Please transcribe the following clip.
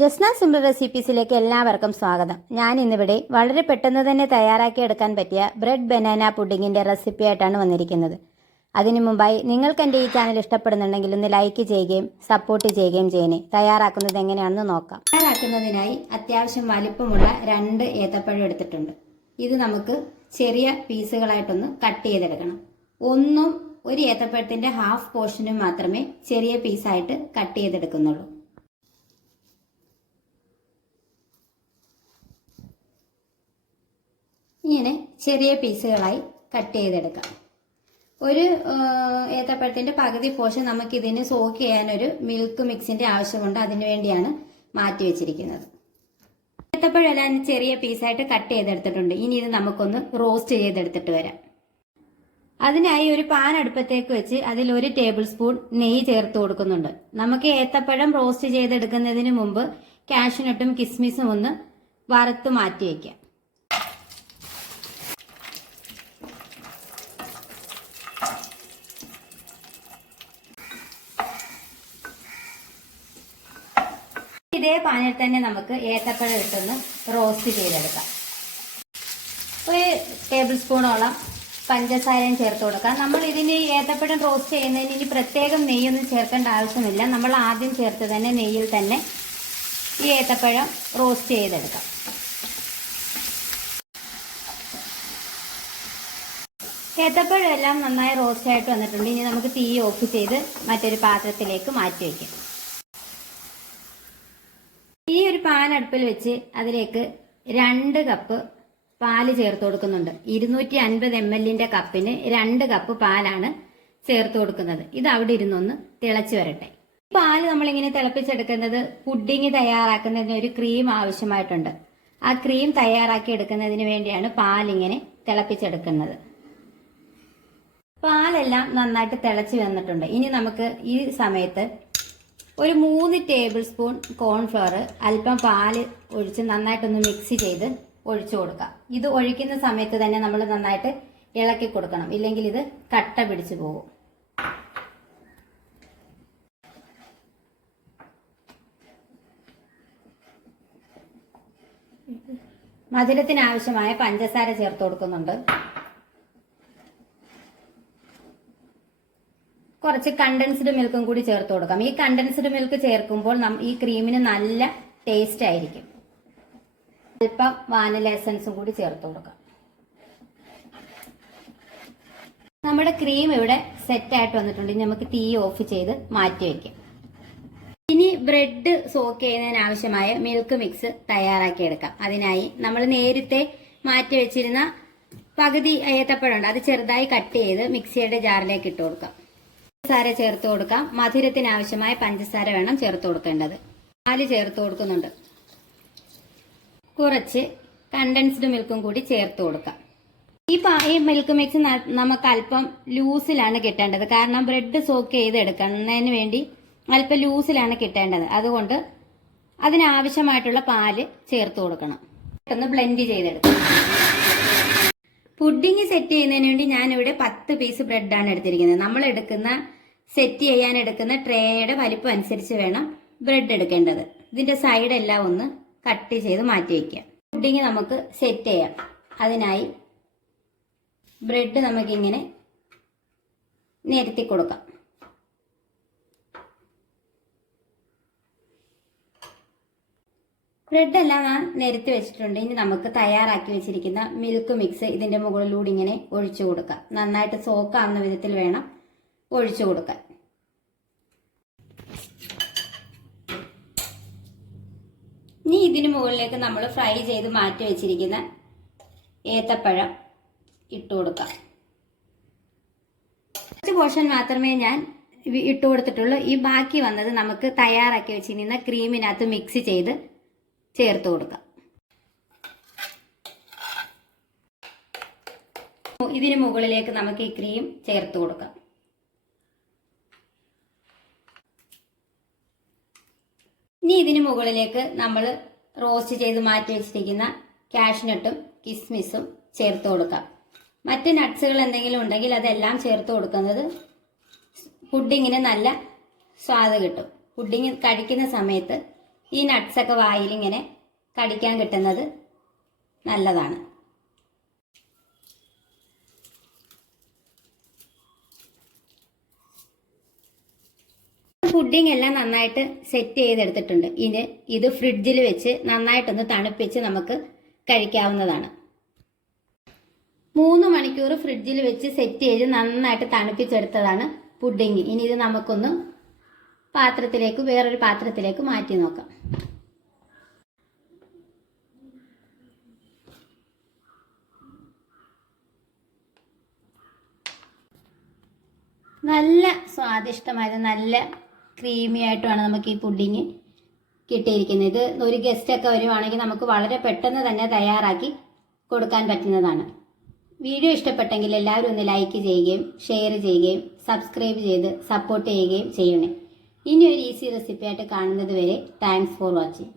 Jasna simple റെസിപ്പീസിലേക്ക് എല്ലാവർക്കും സ്വാഗതം. ഞാൻ ഇന്നിവിടെ വളരെ പെട്ടെന്ന് തന്നെ തയ്യാറാക്കി എടുക്കാൻ പറ്റിയ ബ്രെഡ് ബനാന പുഡിങ്ങിൻ്റെ റെസിപ്പി ആയിട്ടാണ് വന്നിരിക്കുന്നത്. അതിനു മുമ്പായി നിങ്ങൾക്ക് എൻ്റെ ഈ ചാനൽ ഇഷ്ടപ്പെടുന്നുണ്ടെങ്കിൽ ഒന്ന് ലൈക്ക് ചെയ്യുകയും സപ്പോർട്ട് ചെയ്യുകയും ചെയ്യണേ. തയ്യാറാക്കുന്നത് എങ്ങനെയാണെന്ന് നോക്കാം. തയ്യാറാക്കുന്നതിനായി അത്യാവശ്യം വലിപ്പമുള്ള 2 ഏത്തപ്പഴം എടുത്തിട്ടുണ്ട്. ഇത് നമുക്ക് ചെറിയ പീസുകളായിട്ടൊന്ന് കട്ട് ചെയ്തെടുക്കണം. ഒരു ഏത്തപ്പഴത്തിൻ്റെ ഹാഫ് പോർഷനും മാത്രമേ ചെറിയ പീസായിട്ട് കട്ട് ചെയ്തെടുക്കുന്നുള്ളൂ. ഇങ്ങനെ ചെറിയ പീസുകളായി കട്ട് ചെയ്തെടുക്കാം. ഒരു ഏത്തപ്പഴത്തിൻ്റെ പകുതി പോർഷൻ നമുക്കിതിന് സോക്ക് ചെയ്യാനൊരു മിൽക്ക് മിക്സിൻ്റെ ആവശ്യമുണ്ട്. അതിനു വേണ്ടിയാണ് മാറ്റി വെച്ചിരിക്കുന്നത്. ഏത്തപ്പഴം എല്ലാം ചെറിയ പീസായിട്ട് കട്ട് ചെയ്തെടുത്തിട്ടുണ്ട്. ഇനി ഇത് നമുക്കൊന്ന് റോസ്റ്റ് ചെയ്തെടുത്തിട്ട് വരാം. അതിനായി ഒരു പാൻ അടുപ്പത്തേക്ക് വെച്ച് അതിൽ 1 ടേബിൾ സ്പൂൺ നെയ്യ് ചേർത്ത് കൊടുക്കുന്നുണ്ട്. നമുക്ക് ഏത്തപ്പഴം റോസ്റ്റ് ചെയ്തെടുക്കുന്നതിന് മുമ്പ് കാഷ്യൂനട്ടും കിസ്മിസും ഒന്ന് വറുത്ത് മാറ്റി വയ്ക്കാം. ഇതേ പാനിൽ തന്നെ നമുക്ക് ഏത്തപ്പഴം ഇട്ടൊന്ന് റോസ്റ്റ് ചെയ്തെടുക്കാം. 1 ടേബിൾ സ്പൂണോളം പഞ്ചസാരയും ചേർത്ത് കൊടുക്കാം. നമ്മൾ ഇതിന് ഏത്തപ്പഴം റോസ്റ്റ് ചെയ്യുന്നതിന് ഇനി പ്രത്യേകം നെയ്യൊന്നും ചേർക്കേണ്ട ആവശ്യമില്ല. നമ്മൾ ആദ്യം ചേർത്ത് തന്നെ നെയ്യിൽ തന്നെ ഈ ഏത്തപ്പഴം റോസ്റ്റ് ചെയ്തെടുക്കാം. ഏത്തപ്പഴം എല്ലാം നന്നായി റോസ്റ്റ് ആയിട്ട് വന്നിട്ടുണ്ട്. ഇനി നമുക്ക് തീ ഓഫ് ചെയ്ത് മറ്റൊരു പാത്രത്തിലേക്ക് മാറ്റി വയ്ക്കാം. ഈ ഒരു പാൻ അടുപ്പിൽ വെച്ച് അതിലേക്ക് 2 കപ്പ് പാല് ചേർത്ത് കൊടുക്കുന്നുണ്ട്. 250 ml കപ്പിന് 2 കപ്പ് പാലാണ് ചേർത്ത് കൊടുക്കുന്നത്. ഇത് അവിടെ ഇരുന്നൊന്ന് തിളച്ചു വരട്ടെ. ഈ പാല് നമ്മളിങ്ങനെ തിളപ്പിച്ചെടുക്കുന്നത് പുഡിങ് തയ്യാറാക്കുന്നതിന് ഒരു ക്രീം ആവശ്യമായിട്ടുണ്ട്. ആ ക്രീം തയ്യാറാക്കി എടുക്കുന്നതിന് വേണ്ടിയാണ് പാലിങ്ങനെ തിളപ്പിച്ചെടുക്കുന്നത്. പാലെല്ലാം നന്നായിട്ട് തിളച്ച് വന്നിട്ടുണ്ട്. ഇനി നമുക്ക് ഈ സമയത്ത് ഒരു 3 ടേബിൾ സ്പൂൺ കോൺഫ്ലവർ അല്പം പാല് ഒഴിച്ച് നന്നായിട്ടൊന്ന് മിക്സ് ചെയ്ത് ഒഴിച്ചു കൊടുക്കാം. ഇത് ഒഴിക്കുന്ന സമയത്ത് തന്നെ നമ്മൾ നന്നായിട്ട് ഇളക്കി കൊടുക്കണം, ഇല്ലെങ്കിൽ ഇത് കട്ട പിടിച്ചു പോകും. മധുരത്തിന് ആവശ്യമായ പഞ്ചസാര ചേർത്ത് കൊടുക്കുന്നുണ്ട്. കുറച്ച് കണ്ടൻസ്ഡ് മിൽക്കും കൂടി ചേർത്ത് കൊടുക്കാം. ഈ കണ്ടൻസ്ഡ് മിൽക്ക് ചേർക്കുമ്പോൾ ഈ ക്രീമിന് നല്ല ടേസ്റ്റ് ആയിരിക്കും. അല്പം വാനില എസൻസും കൂടി ചേർത്ത് കൊടുക്കാം. നമ്മുടെ ക്രീം ഇവിടെ സെറ്റ് ആയിട്ട് വന്നിട്ടുണ്ട്. ഇനി നമുക്ക് തീ ഓഫ് ചെയ്ത് മാറ്റി വയ്ക്കാം. ഇനി ബ്രെഡ് സോക്ക് ചെയ്യുന്നതിന് ആവശ്യമായ മിൽക്ക് മിക്സ് തയ്യാറാക്കി എടുക്കാം. അതിനായി നമ്മൾ നേരത്തെ മാറ്റി വെച്ചിരുന്ന പകുതി ഏത്തപ്പഴമുണ്ട്, അത് ചെറുതായി കട്ട് ചെയ്ത് മിക്സിയുടെ ജാറിലേക്ക് ഇട്ട് കൊടുക്കാം. പഞ്ചസാര ചേർത്ത് കൊടുക്കാം. മധുരത്തിന് ആവശ്യമായ പഞ്ചസാര വേണം ചേർത്ത് കൊടുക്കേണ്ടത്. പാല് ചേർത്ത് കൊടുക്കുന്നുണ്ട്. കുറച്ച് കണ്ടൻസ്ഡ് മിൽക്കും കൂടി ചേർത്ത് കൊടുക്കാം. ഈ മിൽക്ക് മിക്സ് നമുക്ക് അല്പം ലൂസിലാണ് കിട്ടേണ്ടത്. കാരണം ബ്രെഡ് സോക്ക് ചെയ്ത് എടുക്കുന്നതിന് വേണ്ടി അല്പം ലൂസിലാണ് കിട്ടേണ്ടത്. അതുകൊണ്ട് അതിനാവശ്യമായിട്ടുള്ള പാല് ചേർത്ത് കൊടുക്കണം. പെട്ടെന്ന് ബ്ലെൻഡ് ചെയ്തെടുക്കാം. പുഡിങ് സെറ്റ് ചെയ്യുന്നതിന് വേണ്ടി ഞാനിവിടെ 10 പീസ് ബ്രെഡാണ് എടുത്തിരിക്കുന്നത്. നമ്മൾ സെറ്റ് ചെയ്യാൻ എടുക്കുന്ന ട്രേയുടെ വലിപ്പം അനുസരിച്ച് വേണം ബ്രെഡ് എടുക്കേണ്ടത്. ഇതിന്റെ സൈഡെല്ലാം ഒന്ന് കട്ട് ചെയ്ത് മാറ്റി വയ്ക്കാം. പുഡിങ് നമുക്ക് സെറ്റ് ചെയ്യാം. അതിനായി ബ്രെഡ് നമുക്കിങ്ങനെ നിരത്തി കൊടുക്കാം. ബ്രെഡ് എല്ലാം ഞാൻ നിരത്തി വെച്ചിട്ടുണ്ട്. ഇനി നമുക്ക് തയ്യാറാക്കി വെച്ചിരിക്കുന്ന മിൽക്ക് മിക്സ് ഇതിന്റെ മുകളിലൂടെ ഇങ്ങനെ ഒഴിച്ചു കൊടുക്കാം. നന്നായിട്ട് സോക്കാവുന്ന വിധത്തിൽ വേണം ഒഴിച്ചു കൊടുക്കാൻ. ഇനി ഇതിന് മുകളിലേക്ക് നമ്മൾ ഫ്രൈ ചെയ്ത് മാറ്റി വെച്ചിരിക്കുന്ന ഏത്തപ്പഴം ഇട്ട് കൊടുക്കാം. കുറച്ച് പോർഷൻ മാത്രമേ ഞാൻ ഇട്ട് കൊടുത്തിട്ടുള്ളൂ. ഈ ബാക്കി വന്നത് നമുക്ക് തയ്യാറാക്കി വെച്ചിരിക്കുന്ന ക്രീമിനകത്ത് മിക്സ് ചെയ്ത് ചേർത്ത് കൊടുക്കാം. ഇതിന് മുകളിലേക്ക് നമുക്ക് ഈ ക്രീം ചേർത്ത് കൊടുക്കാം. ഇനി ഇതിന് മുകളിലേക്ക് നമ്മൾ റോസ്റ്റ് ചെയ്ത് മാറ്റി വെച്ചിരിക്കുന്ന കാഷ്നട്ടും കിസ്മിസും ചേർത്ത് കൊടുക്കാം. മറ്റ് നട്ട്സുകൾ എന്തെങ്കിലും ഉണ്ടെങ്കിൽ അതെല്ലാം ചേർത്ത് കൊടുക്കുന്നത് പുഡിങ്ങിന് നല്ല സ്വാദ് കിട്ടും. പുഡിങ് കഴിക്കുന്ന സമയത്ത് ഈ നട്ട്സൊക്കെ വായിലിങ്ങനെ കടിക്കാൻ കിട്ടുന്നത് നല്ലതാണ്. പുഡിംഗ് എല്ലാം നന്നായിട്ട് സെറ്റ് ചെയ്തെടുത്തിട്ടുണ്ട്. ഇനി ഇത് ഫ്രിഡ്ജിൽ വെച്ച് നന്നായിട്ടൊന്ന് തണുപ്പിച്ച് നമുക്ക് കഴിക്കാവുന്നതാണ്. 3 മണിക്കൂർ ഫ്രിഡ്ജിൽ വെച്ച് സെറ്റ് ചെയ്ത് നന്നായിട്ട് തണുപ്പിച്ചെടുത്തതാണ് പുഡിംഗ്. ഇനി ഇത് നമുക്കൊന്ന് വേറൊരു പാത്രത്തിലേക്ക് മാറ്റി നോക്കാം. നല്ല സ്വാദിഷ്ടമായത്, നല്ല ക്രീമി ആയിട്ടുമാണ് നമുക്ക് ഈ പുഡിങ് കിട്ടിയിരിക്കുന്നത്. ഇത് ഒരു ഗസ്റ്റൊക്കെ വരുവാണെങ്കിൽ നമുക്ക് വളരെ പെട്ടെന്ന് തന്നെ തയ്യാറാക്കി കൊടുക്കാൻ പറ്റുന്നതാണ്. വീഡിയോ ഇഷ്ടപ്പെട്ടെങ്കിൽ എല്ലാവരും ഒന്ന് ലൈക്ക് ചെയ്യുകയും ഷെയർ ചെയ്യുകയും സബ്സ്ക്രൈബ് ചെയ്ത് സപ്പോർട്ട് ചെയ്യുകയും ചെയ്യണേ. ഇനി ഒരു ഈസി റെസിപ്പി ആയിട്ട് കാണുന്നത് വരെ താങ്ക്സ് ഫോർ വാച്ചിങ്.